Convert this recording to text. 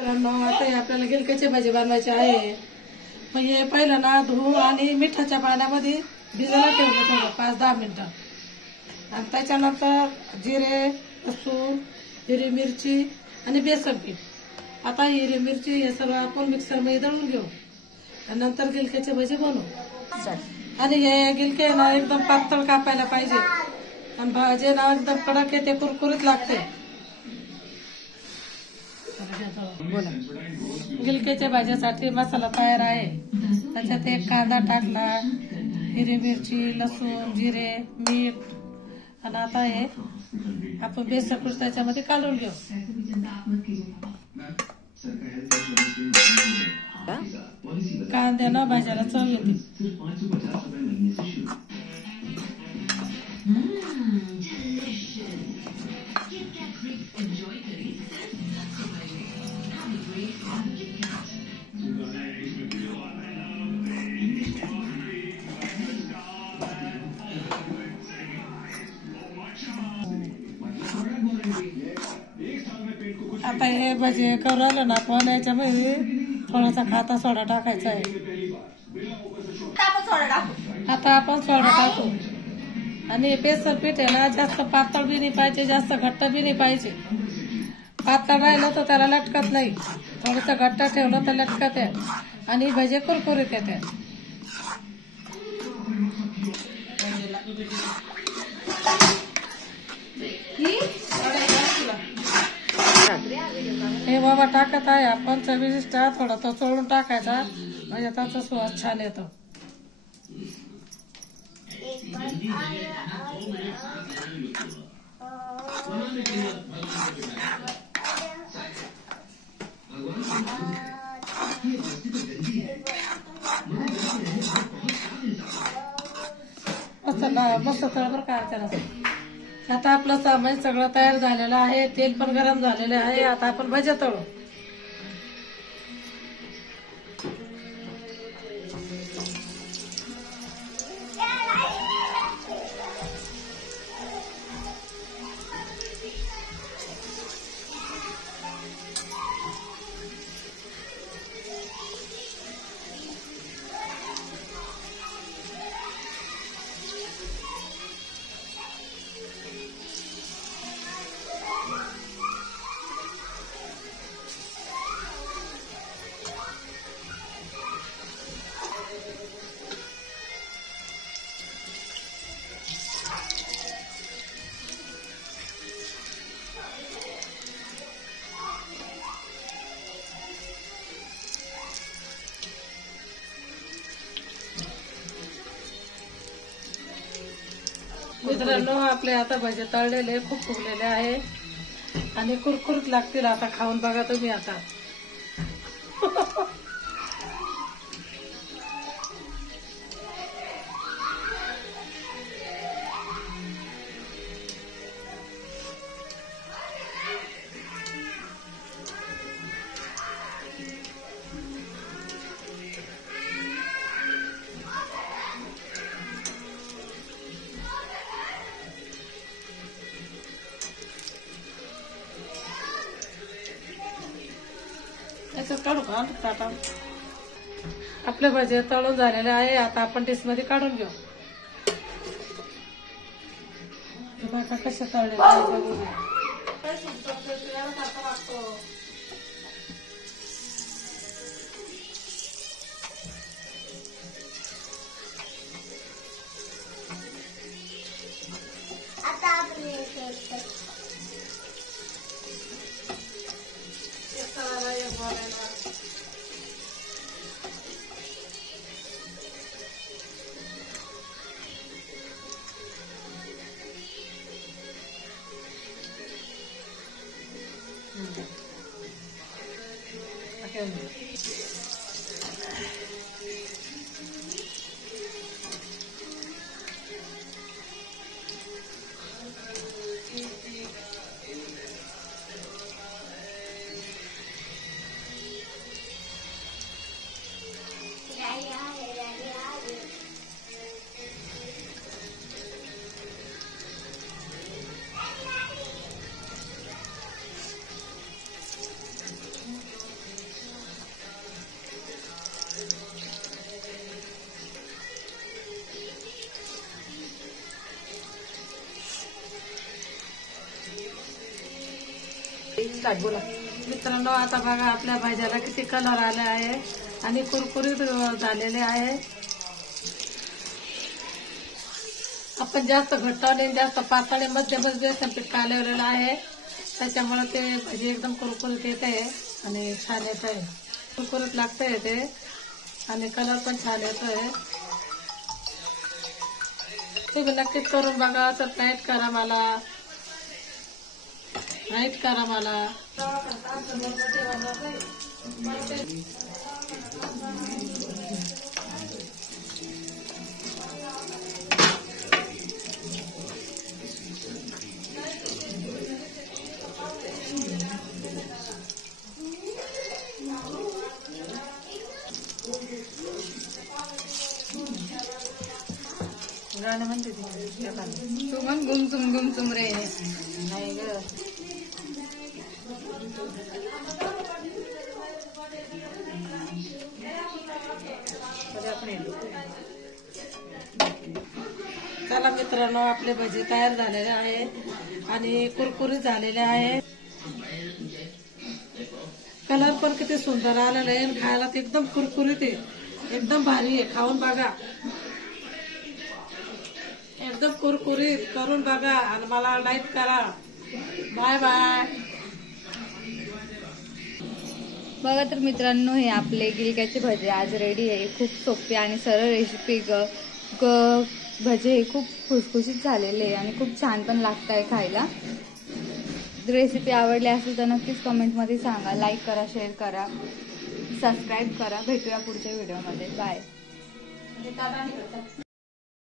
मित्रांनो, आता हे आपल्याला गिलक्याची भाजी बनवायची आहे. मग हे पहिलं ना धुवून आणि मिठाच्या पाण्यामध्ये भिजायला ठेवलं थोडं 5-10 मिनिटं. आणि त्याच्यानंतर जिरे, लसूण, हिरवी मिरची आणि बेसन पीठ. आता हिरवी मिरची हे सगळं आपण मिक्सरमध्ये दळून घेऊ आणि नंतर गिलक्याची भाजी बनवू. आणि हे गिलके ना एकदम पातळ कापायला पाहिजे आणि भाजी ना एकदम कडक येते, कुरकुरीत लागते. गिलक्याच्या भाजीसाठी मसाला तयार आहे. त्याच्यात एक कांदा टाकला, हिरवी मिरची, लसूण, जिरे, मीठ आणि आता हे आपण बेसन पीठ त्याच्यामध्ये काढून घेऊ. कांद्यानं भाज्याला चव येते. आता हे भजे करू आलं ना आपण, याच्यामध्ये थोडासा खाता सोडा टाकायचा आहे. आता आपण सोडा टाकू. आणि बेसन पीठ आहे ना जास्त पातळ बी नाही पाहिजे, जास्त घट्ट बी नाही पाहिजे. पातळ राहिलं तर त्याला लटकत नाही, थोडंसं घट्ट ठेवलं तर लटकत आहे आणि भजे कुरकुरीत येते. हे बाबा टाकत आहे आपण चविष्ट. थोडा तो चोळून टाकायचा म्हणजे त्याचा स्वाद छान येतो. मस्त तळबर काढायला. आता आपलं सामान सगळं तयार झालेलं आहे. तेल पण गरम झालेलं आहे. आता आपण भज्या तळू. मित्रांनो, आपले आता भजे तळलेले खूप फुगलेले आहे आणि कुरकुरीत लागतील. आता खाऊन बघा तुम्ही. आता काढू का टाटा. आपले भजे तळून झालेले आहे. आता आपण डिश मध्ये काढून घेऊ. बघा कसे तळलेले आहे. स्टार्ट बोला. मित्रांनो, आता बघा आपल्या भाज्याला किती कलर आले आहे आणि कुरकुरीत झालेले आहे. आपण जास्त घट्ट आणि जास्त पातळ मध्यमच बेसन पीठ कालवलेलं आहे, त्याच्यामुळे ते भाजी एकदम कुरकुरीत येत आहे आणि छान येत आहे. कुरकुरीत लागतंय ते आणि कलर पण छान येतोय. तुम्ही नक्कीच करून बघा. तर लाईक करा मला. गाणं म्हणते तू म्हण गुमचुम गुमचुम रे. नाही ग. चला मित्रांनो, आपले भजी तयार झालेले आहे आणि कुरकुरीत झालेले आहे. कलर पण किती सुंदर आलेला आहे आणि खायला एकदम कुरकुरीत आहे. एकदम भारी आहे. खाऊन बघा. एकदम कुरकुरीत करून बघा आणि मला लाईक करा. Bye bye. बघा तर मित्रांनो, हे आपले गिलक्याचे भजे आज रेडी आहे. खूप सोपी आणि सरळ रेसिपी. भजे हे खूप खुसखुशीत झालेले आहे आणि खूप छान पण लागत आहे खायला. रेसिपी आवडली असेल तर नक्कीच कमेंटमध्ये सांगा. लाईक करा, शेअर करा, सबस्क्राईब करा. भेटूया पुढच्या व्हिडिओमध्ये. बाय.